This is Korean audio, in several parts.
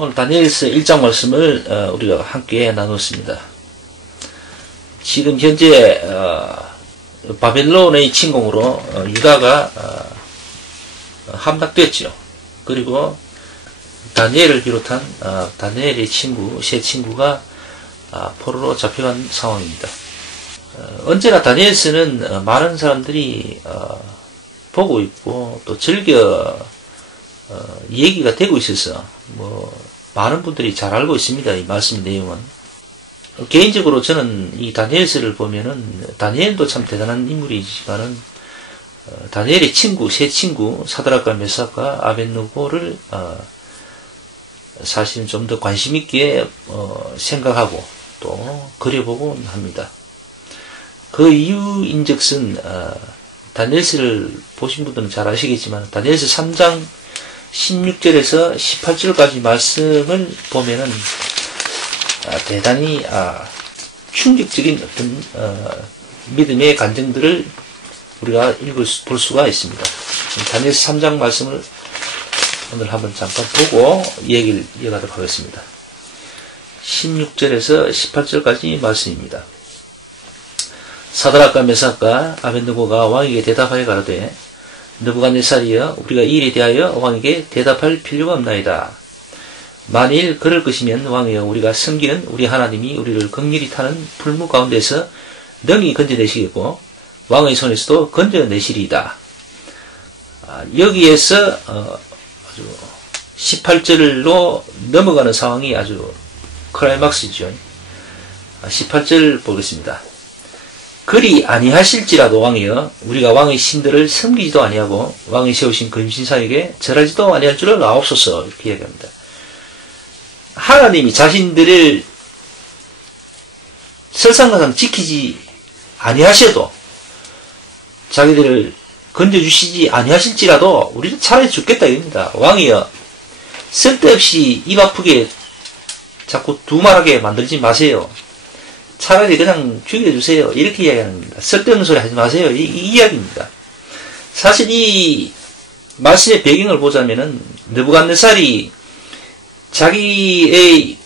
오늘 다니엘서 1장 말씀을 우리가 함께 나눴습니다. 지금 현재 바벨론의 침공으로 유다가 함락됐죠. 그리고 다니엘을 비롯한 다니엘의 친구, 세 친구가 포로로 잡혀간 상황입니다. 언제나 다니엘서는 많은 사람들이 보고 있고 또 즐겨 얘기가 되고 있어서 많은 분들이 잘 알고 있습니다. 이 말씀 내용은. 개인적으로 저는 이 다니엘서를 보면은 다니엘도 참 대단한 인물이지만은 다니엘의 친구, 세 친구 사드락과 메삭과 아벳느고를 사실은 좀 더 관심 있게 생각하고 또 그려보곤 합니다. 그 이유인즉슨 다니엘서를 보신 분들은 잘 아시겠지만 다니엘서 3장 16절에서 18절까지 말씀을 보면은 대단히 충격적인 어떤 믿음의 간증들을 우리가 볼 수가 있습니다. 다니엘서 3장 말씀을 오늘 한번 잠깐 보고 얘기를 이어가도록 하겠습니다. 16절에서 18절까지 말씀입니다. 사드락과 메삭과 아벳느고가 왕에게 대답하여 가로되 느부갓네살이여 우리가 이 일에 대하여 왕에게 대답할 필요가 없나이다. 만일 그럴 것이면 왕이여 우리가 섬기는 우리 하나님이 우리를 극렬히 타는 풀무 가운데서 능히 건져내시겠고 왕의 손에서도 건져내시리이다. 여기에서 아주 18절로 넘어가는 상황이 아주 클라이막스죠. 18절 보겠습니다. 그리 아니하실지라도 왕이여 우리가 왕의 신들을 섬기지도 아니하고 왕이 세우신 금신상에게 절하지도 아니할 줄을 아옵소서. 이렇게 이야기합니다. 하나님이 자신들을 설상가상 지키지 아니하셔도 자기들을 건져주시지 아니하실지라도 우리는 차라리 죽겠다 이겁니다. 왕이여 쓸데없이 입 아프게 자꾸 두말하게 만들지 마세요. 차라리 그냥 죽여주세요. 이렇게 이야기하는 겁니다. 쓸데없는 소리 하지 마세요. 이 이야기입니다. 사실 이 말씀의 배경을 보자면은 느부갓네살이 자기들이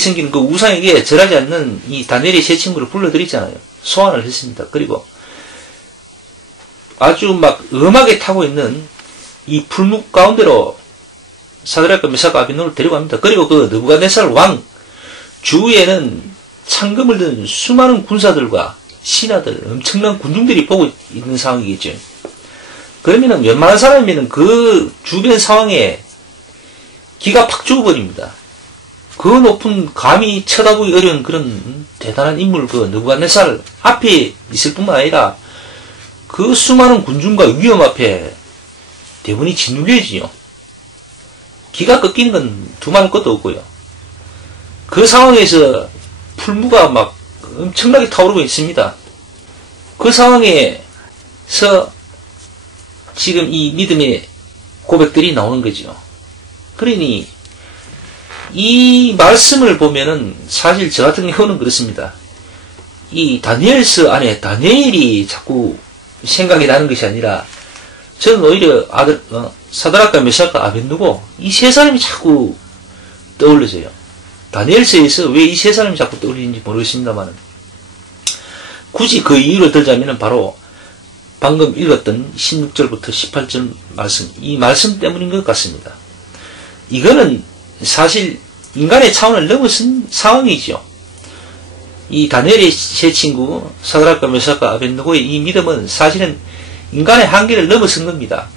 섬기는 그 우상에게 절하지 않는 이 다니엘의 세 친구를 불러들이잖아요. 소환을 했습니다. 그리고 아주 막 음하게 타고 있는 이 풀묵 가운데로 사드락과 메삭과 아벳느고를 데려갑니다. 그리고 그 느부갓네살 왕 주위에는 창금을 든 수많은 군사들과 신하들, 엄청난 군중들이 보고 있는 상황이겠죠. 그러면은 웬만한 사람이면은 그 주변 상황에 기가 팍 죽어버립니다. 그 높은 감히 쳐다보기 어려운 그런 대단한 인물 그 느부갓네살 앞에 있을 뿐만 아니라 그 수많은 군중과 위험 앞에 대부분이 짓눌려지죠. 기가 꺾이는 건 두말할 것도 없고요. 그 상황에서 풀무가 막 엄청나게 타오르고 있습니다. 그 상황에서 지금 이 믿음의 고백들이 나오는 거죠. 그러니 이 말씀을 보면은 사실 저 같은 경우는 그렇습니다. 이 다니엘서 안에 다니엘이 자꾸 생각이 나는 것이 아니라 저는 오히려 사드락과 메삭과 아벳느고 이 세 사람이 자꾸 떠올려져요. 다니엘서에서 왜 이 세 사람이 자꾸 떠올리는지 모르겠습니다만 굳이 그 이유를 들자면 바로 방금 읽었던 16절부터 18절 말씀, 이 말씀 때문인 것 같습니다. 이거는 사실 인간의 차원을 넘어선 상황이죠. 이 다니엘의 세 친구 사드락과 메삭과 아벳느고의 이 믿음은 사실은 인간의 한계를 넘어선 겁니다.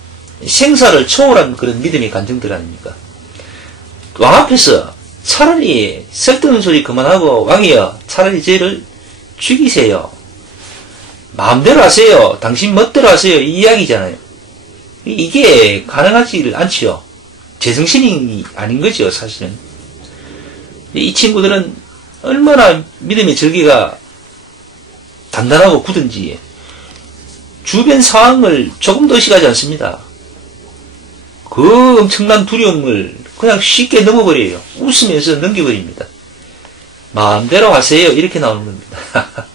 생사를 초월한 그런 믿음의 간증들 아닙니까? 왕 앞에서 차라리 쓸데없는 소리 그만하고 왕이여 차라리 쟤를 죽이세요. 마음대로 하세요. 당신 멋대로 하세요. 이 이야기잖아요. 이게 가능하지 않지요. 제정신이 아닌 거죠. 사실은. 이 친구들은 얼마나 믿음의 절기가 단단하고 굳은지 주변 상황을 조금도 의식하지 않습니다. 그 엄청난 두려움을 그냥 쉽게 넘어버려요. 웃으면서 넘겨버립니다. 마음대로 하세요. 이렇게 나오는 겁니다.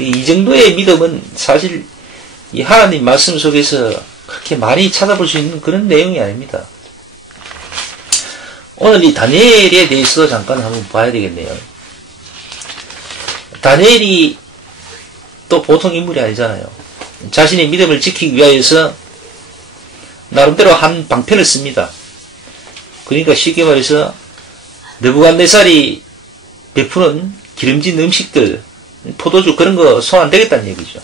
이 정도의 믿음은 사실 이 하나님 말씀 속에서 그렇게 많이 찾아볼 수 있는 그런 내용이 아닙니다. 오늘 이 다니엘에 대해서 잠깐 한번 봐야 되겠네요. 다니엘이 또 보통 인물이 아니잖아요. 자신의 믿음을 지키기 위하여서 나름대로 한 방편을 씁니다. 그러니까 쉽게 말해서 느부갓네살이 베푸는 기름진 음식들, 포도주 그런 거 손 안 되겠다는 얘기죠.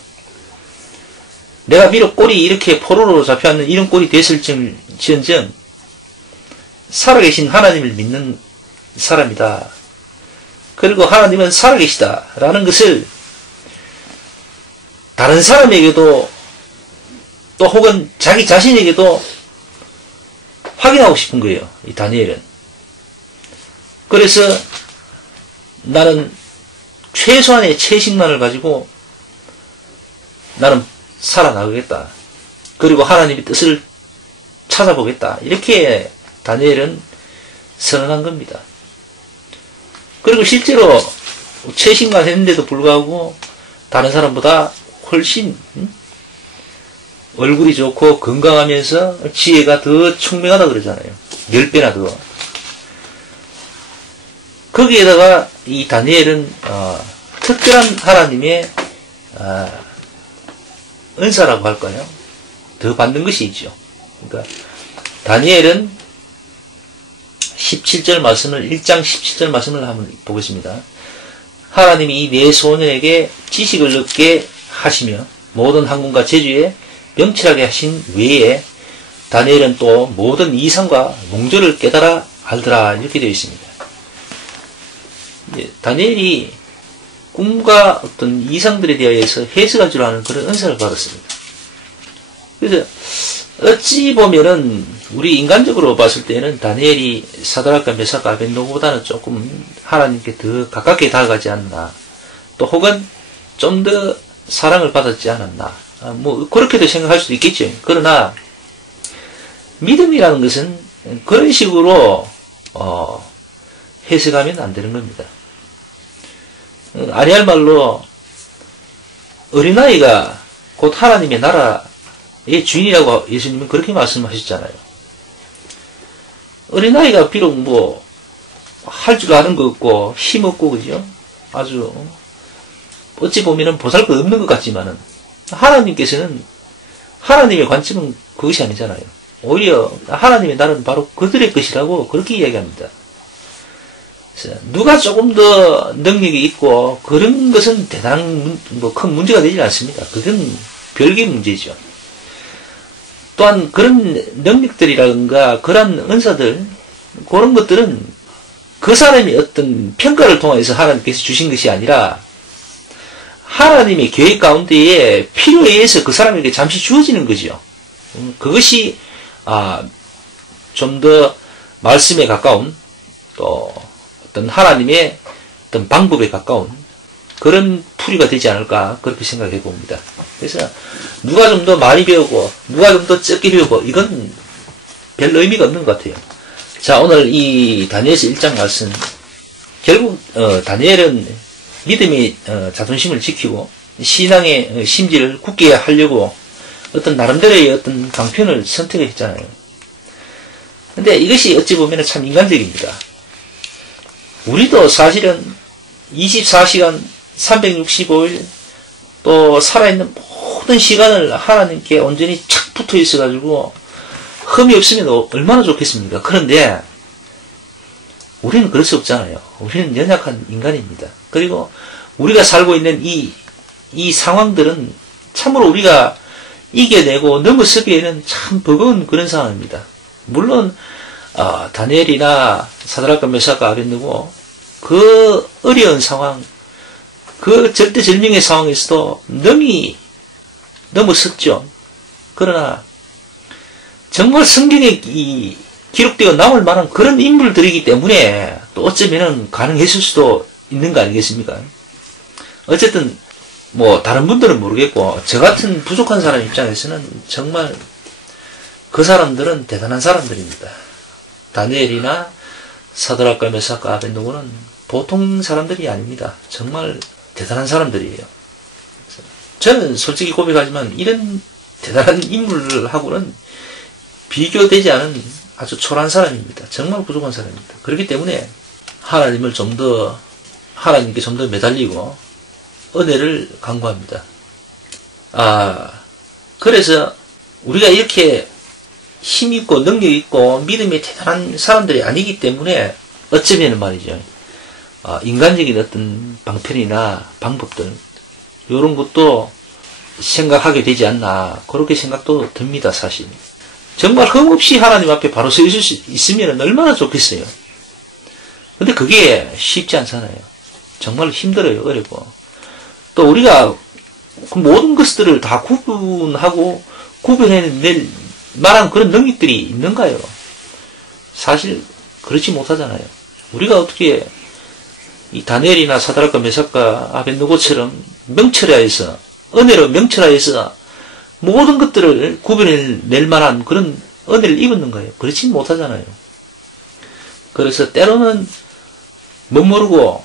내가 비록 꼴이 이렇게 포로로 잡혀왔는 이런 꼴이 됐을지언정 살아계신 하나님을 믿는 사람이다. 그리고 하나님은 살아계시다 라는 것을 다른 사람에게도 또 혹은 자기 자신에게도 확인하고 싶은 거예요. 이 다니엘은. 그래서 나는 최소한의 채식만을 가지고 나는 살아나가겠다. 그리고 하나님의 뜻을 찾아보겠다. 이렇게 다니엘은 선언한 겁니다. 그리고 실제로 채식만 했는데도 불구하고 다른 사람보다 훨씬 얼굴이 좋고 건강하면서 지혜가 더 총명하다 그러잖아요. 10배나 더. 거기에다가 이 다니엘은 특별한 하나님의 은사라고 할까요? 더 받는 것이 있죠. 그러니까 다니엘은 17절 말씀을 1장 17절 말씀을 한번 보겠습니다. 하나님이 이 네 소년에게 지식을 얻게 하시며 모든 학문과 재주에 명철하게 하신 외에 다니엘은 또 모든 이상과 몽조를 깨달아 알더라 이렇게 되어 있습니다. 다니엘이 꿈과 어떤 이상들에 대해서 해석할 줄 아는 그런 은사를 받았습니다. 그래서 어찌 보면은 우리 인간적으로 봤을 때는 다니엘이 사드락과 메삭과 아벳노고보다는 조금 하나님께 더 가깝게 다가가지 않나, 또 혹은 좀 더 사랑을 받았지 않았나, 뭐 그렇게도 생각할 수도 있겠죠. 그러나 믿음이라는 것은 그런 식으로 해석하면 안 되는 겁니다. 아리알 말로 어린아이가 곧 하나님의 나라의 주인이라고 예수님은 그렇게 말씀하셨잖아요. 어린아이가 비록 뭐 할 줄 아는 거 없고 힘없고 그죠? 아주 어찌 보면은 보잘것 없는 것 같지만은 하나님께서는 하나님의 관점은 그것이 아니잖아요. 오히려 하나님의 나라는 바로 그들의 것이라고 그렇게 이야기합니다. 누가 조금 더 능력이 있고 그런 것은 대단한 뭐 큰 문제가 되지 않습니다. 그건 별개의 문제죠. 또한 그런 능력들이라든가 그런 은사들 그런 것들은 그 사람이 어떤 평가를 통해서 하나님께서 주신 것이 아니라 하나님의 계획 가운데에 필요에 의해서 그 사람에게 잠시 주어지는 거죠. 그것이 좀 더 말씀에 가까운 또 어떤 하나님의 어떤 방법에 가까운 그런 풀이가 되지 않을까 그렇게 생각해 봅니다. 그래서 누가 좀 더 많이 배우고 누가 좀 더 적게 배우고 이건 별 의미가 없는 것 같아요. 자, 오늘 이 다니엘서 1장 말씀 결국 다니엘은 믿음의 자존심을 지키고 신앙의 심지를 굳게 하려고 어떤 나름대로의 어떤 방편을 선택했잖아요. 근데 이것이 어찌 보면 참 인간적입니다. 우리도 사실은 24시간 365일 또 살아있는 모든 시간을 하나님께 온전히 착 붙어 있어가지고 흠이 없으면 얼마나 좋겠습니까? 그런데 우리는 그럴 수 없잖아요. 우리는 연약한 인간입니다. 그리고 우리가 살고 있는 이 상황들은 참으로 우리가 이겨내고 넘어서기에는 참 버거운 그런 상황입니다. 물론 다니엘이나 사드락과 메삭과 아벳느고 그 어려운 상황, 그 절대절명의 상황에서도 능히 넘어섰죠. 그러나 정말 성경에 기록되어 나올 만한 그런 인물들이기 때문에 또 어쩌면은 가능했을 수도 있는 거 아니겠습니까? 어쨌든 뭐 다른 분들은 모르겠고 저 같은 부족한 사람 입장에서는 정말 그 사람들은 대단한 사람들입니다. 다니엘이나 사드락과 메삭과 아벳느고는 보통 사람들이 아닙니다. 정말 대단한 사람들이에요. 저는 솔직히 고백하지만 이런 대단한 인물하고는 비교되지 않은 아주 초라한 사람입니다. 정말 부족한 사람입니다. 그렇기 때문에 하나님을 좀 더, 하나님께 좀 더 매달리고 은혜를 간구합니다. 그래서 우리가 이렇게 힘있고 능력있고 믿음이 대단한 사람들이 아니기 때문에 어쩌면 말이죠. 인간적인 어떤 방편이나 방법들, 이런 것도 생각하게 되지 않나, 그렇게 생각도 듭니다, 사실. 정말 흠없이 하나님 앞에 바로 서 있을 수 있으면 얼마나 좋겠어요. 근데 그게 쉽지 않잖아요. 정말 힘들어요, 어렵고. 또 우리가 그 모든 것들을 다 구분하고 구별해낼 만한 그런 능력들이 있는가요? 사실 그렇지 못하잖아요. 우리가 어떻게 이 다니엘이나 사드락과 메삭과 아벳느고처럼 명철하여서, 은혜로 명철하여서 모든 것들을 구별해낼 만한 그런 은혜를 입었는가요? 그렇지 못하잖아요. 그래서 때로는 못 모르고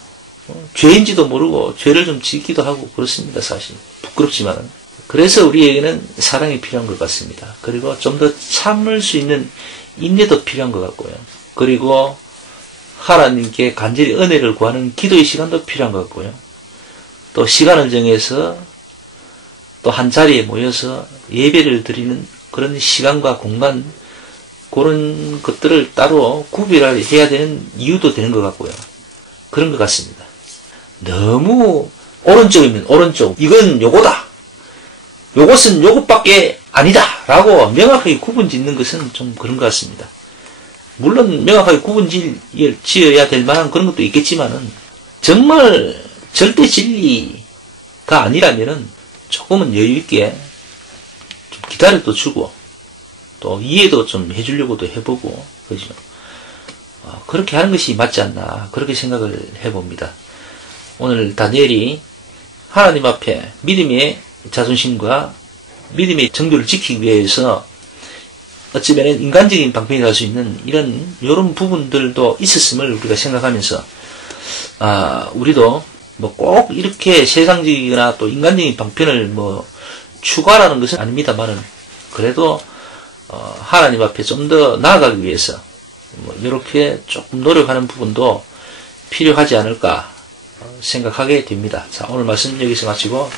죄인지도 모르고 죄를 좀 짓기도 하고 그렇습니다. 사실 부끄럽지만은. 그래서 우리에게는 사랑이 필요한 것 같습니다. 그리고 좀 더 참을 수 있는 인내도 필요한 것 같고요. 그리고 하나님께 간절히 은혜를 구하는 기도의 시간도 필요한 것 같고요. 또 시간을 정해서 또 한 자리에 모여서 예배를 드리는 그런 시간과 공간, 그런 것들을 따로 구별해야 되는 이유도 되는 것 같고요. 그런 것 같습니다. 너무 오른쪽이면 오른쪽, 이건 요거다, 요것은 요것밖에 아니다 라고 명확하게 구분 짓는 것은 좀 그런 것 같습니다. 물론 명확하게 구분 지어야 될 만한 그런 것도 있겠지만은 정말 절대 진리가 아니라면은 조금은 여유있게 좀 기다려도 주고 또 이해도 좀 해주려고도 해보고, 그죠? 그렇게 하는 것이 맞지 않나, 그렇게 생각을 해봅니다. 오늘 다니엘이 하나님 앞에 믿음의 자존심과 믿음의 정도를 지키기 위해서 어쩌면 인간적인 방편이 될 수 있는 이런 부분들도 있었음을 우리가 생각하면서, 우리도 뭐 꼭 이렇게 세상적이거나 또 인간적인 방편을 뭐 추구하라는 것은 아닙니다만은, 그래도 하나님 앞에 좀 더 나아가기 위해서 뭐 이렇게 조금 노력하는 부분도 필요하지 않을까 생각하게 됩니다. 자, 오늘 말씀 여기서 마치고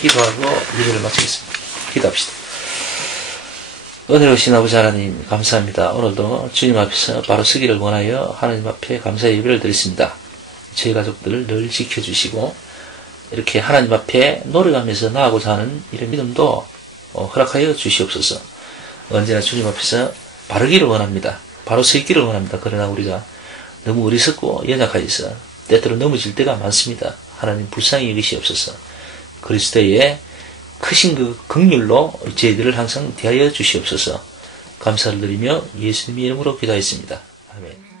기도하고 예배를 마치겠습니다. 기도합시다. 은혜로우신 아버지 하나님, 감사합니다. 오늘도 주님 앞에서 바로 서기를 원하여 하나님 앞에 감사의 예배를 드렸습니다. 저희 가족들을 늘 지켜주시고 이렇게 하나님 앞에 노력하면서 나아가고자 하는 이런 믿음도 허락하여 주시옵소서. 언제나 주님 앞에서 바르기를 원합니다. 바로 서 있기를 원합니다. 그러나 우리가 너무 어리석고 연약하여서 때때로 넘어질 때가 많습니다. 하나님 불쌍히 여기시옵소서. 그리스도의 크신 그 긍휼로 저희들을 항상 대하여 주시옵소서. 감사를 드리며 예수님의 이름으로 기도하였습니다. 아멘.